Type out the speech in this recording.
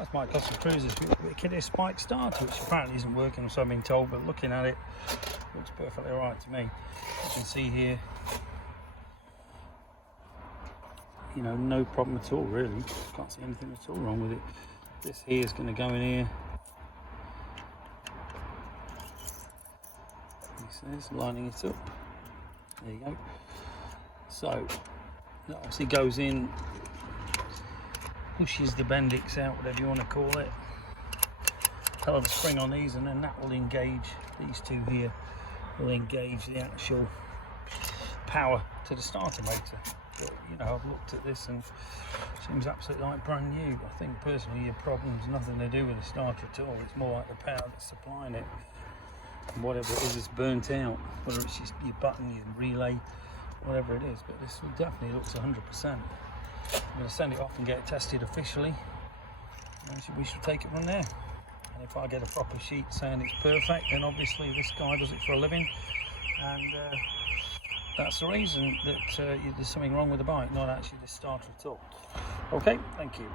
That's my Costa Cruiser's kiddish Spyke starter, which apparently isn't working, so I've been told, but looking at it, looks perfectly alright to me. You can see here, you know, no problem at all really. Can't see anything at all wrong with it. This here is going to go in here. He says, lining it up. There you go. So that obviously goes in, pushes the bendix out, whatever you want to call it. Hell of a spring on these, and then that will engage, these two here will engage the actual power to the starter motor. But, you know, I've looked at this and it seems absolutely like brand new. I think personally your problem's nothing to do with the starter at all. It's more like the power that's supplying it. And whatever it is, it's burnt out. Whether it's just your button, your relay, whatever it is. But this definitely looks 100%. I'm going to send it off and get it tested officially. And we should take it from there. And if I get a proper sheet saying it's perfect, then obviously this guy does it for a living. And that's the reason that there's something wrong with the bike, not actually the starter at all. Okay, thank you.